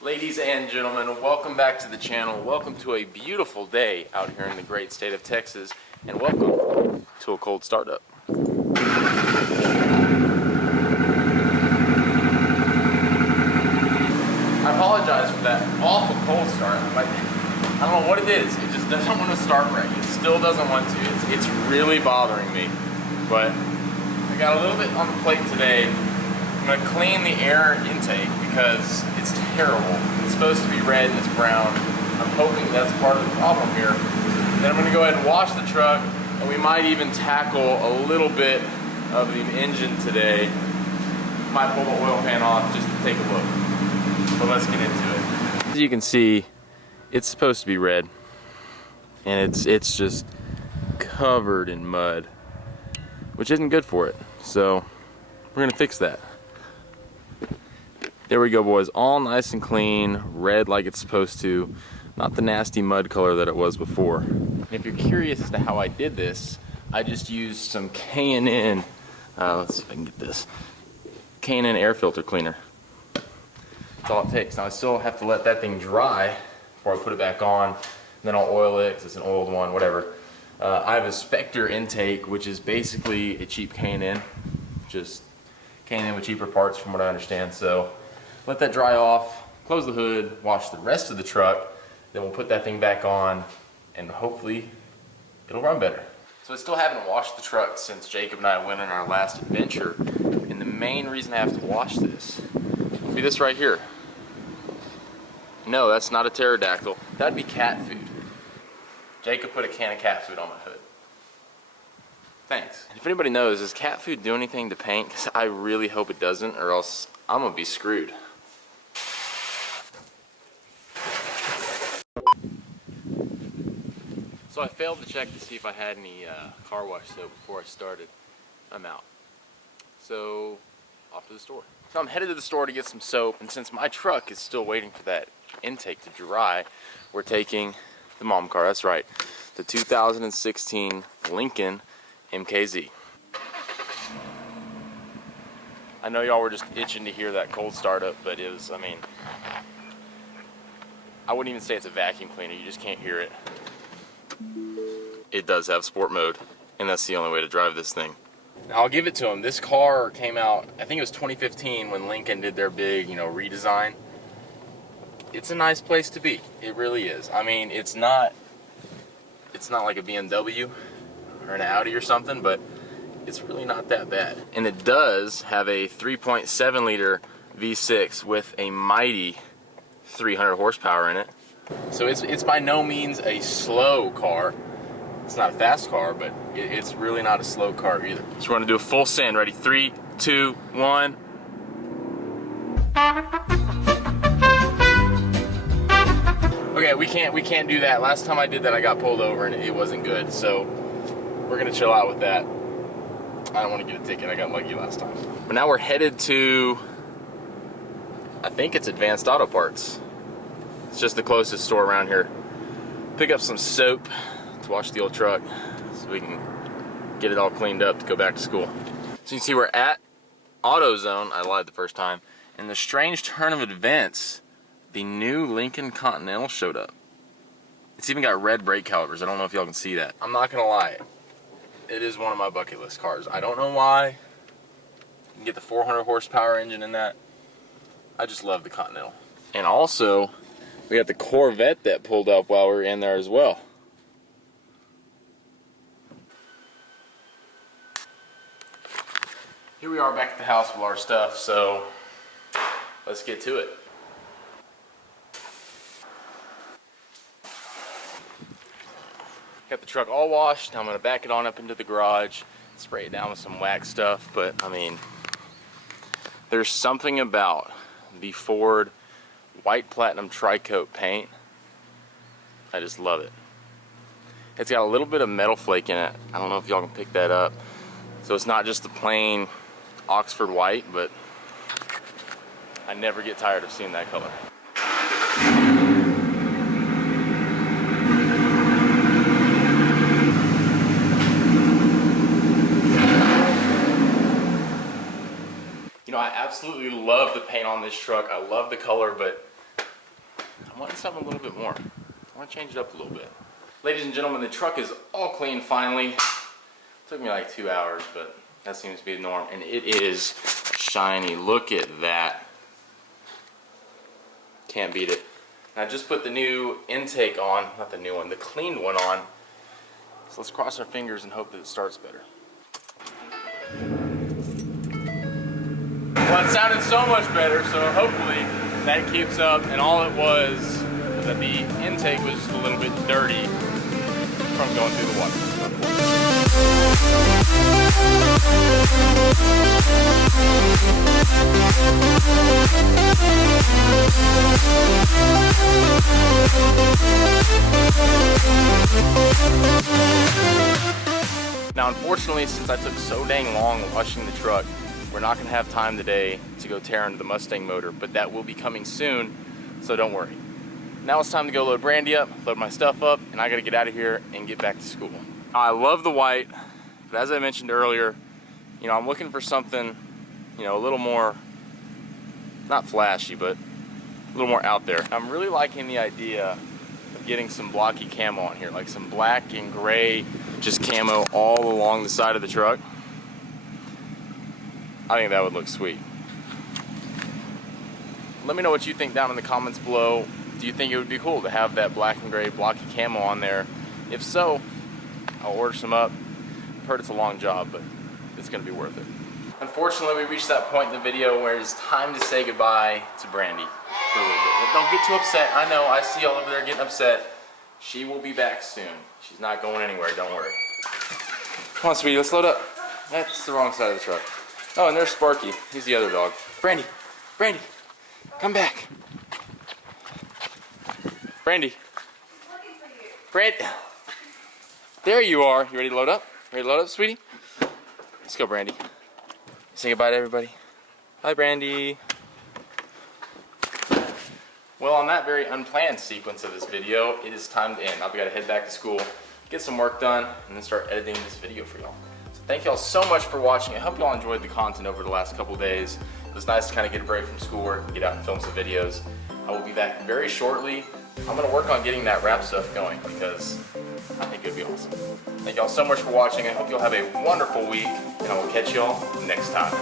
Ladies and gentlemen, welcome back to the channel. Welcome to a beautiful day out here in the great state of Texas, and welcome to a cold startup. I apologize for that awful cold start. I don't know what it is. It just doesn't want to start right. It still doesn't want to. It's really bothering me. But I got a little bit on the plate today. I'm going to clean the air intake because it's terrible. It's supposed to be red and it's brown. I'm hoping that's part of the problem here. Then I'm going to go ahead and wash the truck, and we might even tackle a little bit of the engine today. Might pull the oil pan off just to take a look. But let's get into it. As you can see, it's supposed to be red, and it's just covered in mud, which isn't good for it. So we're gonna fix that. There we go, boys. All nice and clean, red like it's supposed to, not the nasty mud color that it was before. And if you're curious as to how I did this, I just used some K&N, let's see if I can get this, K&N air filter cleaner. That's all it takes. Now I still have to let that thing dry before I put it back on, and then I'll oil it because it's an oiled one, whatever. I have a Spectre intake, which is basically a cheap K&N, just K&N with cheaper parts from what I understand. So let that dry off, close the hood, wash the rest of the truck, then we'll put that thing back on, and hopefully it'll run better. So I still haven't washed the truck since Jacob and I went on our last adventure, and the main reason I have to wash this will be this right here. No, that's not a pterodactyl. That'd be cat food. Jacob put a can of cat food on my hood. Thanks. And if anybody knows, does cat food do anything to paint? Because I really hope it doesn't, or else I'm gonna be screwed. So I failed to check to see if I had any car wash soap before I started. I'm out. So off to the store. So I'm headed to the store to get some soap, and since my truck is still waiting for that intake to dry, we're taking the mom car. That's right, the 2016 Lincoln MKZ. I know y'all were just itching to hear that cold startup, but it was, I mean, I wouldn't even say it's a vacuum cleaner, you just can't hear it. It does have sport mode, and that's the only way to drive this thing. Now, I'll give it to him. This car came out, I think it was 2015 when Lincoln did their big, redesign. It's a nice place to be. It really is. I mean, it's not like a BMW or an Audi or something, but it's really not that bad. And it does have a 3.7 liter V6 with a mighty 300 horsepower in it. So it's by no means a slow car. It's not a fast car, but it's really not a slow car either. So we're gonna do a full send. Ready? 3, 2, 1. Okay, we can't do that. Last time I did that, I got pulled over and it wasn't good. So we're gonna chill out with that. I don't want to get a ticket. I got lucky last time. But now we're headed to, I think it's Advanced Auto Parts. It's just the closest store around here. Pick up some soap to wash the old truck so we can get it all cleaned up to go back to school. So you can see we're at AutoZone. I lied the first time. And the strange turn of events, the new Lincoln Continental showed up. It's even got red brake calipers. I don't know if y'all can see that. I'm not gonna lie, it is one of my bucket list cars. I don't know why. You can get the 400 horsepower engine in that. I just love the Continental. And also, we got the Corvette that pulled up while we were in there as well. Here we are back at the house with our stuff, so let's get to it. Got the truck all washed. Now I'm gonna back it on up into the garage, spray it down with some wax stuff, but I mean, there's something about the Ford white platinum tri-coat paint. I just love it. It's got a little bit of metal flake in it. I don't know if y'all can pick that up. So it's not just the plain Oxford white, but I never get tired of seeing that color. I absolutely love the paint on this truck. I love the color, but I'm wanting something a little bit more. I want to change it up a little bit. Ladies and gentlemen, the truck is all clean finally. It took me like 2 hours, but that seems to be the norm. And it is shiny. Look at that. Can't beat it. And I just put the new intake on, not the new one, the cleaned one on. So let's cross our fingers and hope that it starts better. Well, it sounded so much better, so hopefully that keeps up. And all it was that the intake was just a little bit dirty from going through the water. Now, unfortunately, since I took so dang long washing the truck, we're not gonna have time today to go tear into the Mustang motor, but that will be coming soon, so don't worry. Now it's time to go load Brandy up, load my stuff up, and I gotta get out of here and get back to school. I love the white, but as I mentioned earlier, you know, I'm looking for something, you know, a little more, not flashy, but a little more out there. I'm really liking the idea of getting some blocky camo on here, like some black and gray, just camo all along the side of the truck. I think that would look sweet. Let me know what you think down in the comments below. Do you think it would be cool to have that black and gray blocky camo on there? If so, I'll order some up. I've heard it's a long job, but it's gonna be worth it. Unfortunately, we reached that point in the video where it's time to say goodbye to Brandy for a little bit. But don't get too upset. I know, I see y'all over there getting upset. She will be back soon. She's not going anywhere, don't worry. Come on, sweetie, let's load up. That's the wrong side of the truck. Oh, and there's Sparky. He's the other dog. Brandy, Brandy, come back. Brandy. Brandy. There you are. You ready to load up? Ready to load up, sweetie? Let's go, Brandy. Say goodbye to everybody. Bye, Brandy. Well, on that very unplanned sequence of this video, it is time to end. I've got to head back to school, get some work done, and then start editing this video for y'all. So thank y'all so much for watching. I hope y'all enjoyed the content over the last couple days. It was nice to kind of get a break from schoolwork and get out and film some videos. I will be back very shortly. I'm going to work on getting that wrap stuff going because I think it would be awesome. Thank y'all so much for watching. I hope y'all have a wonderful week, and I will catch y'all next time.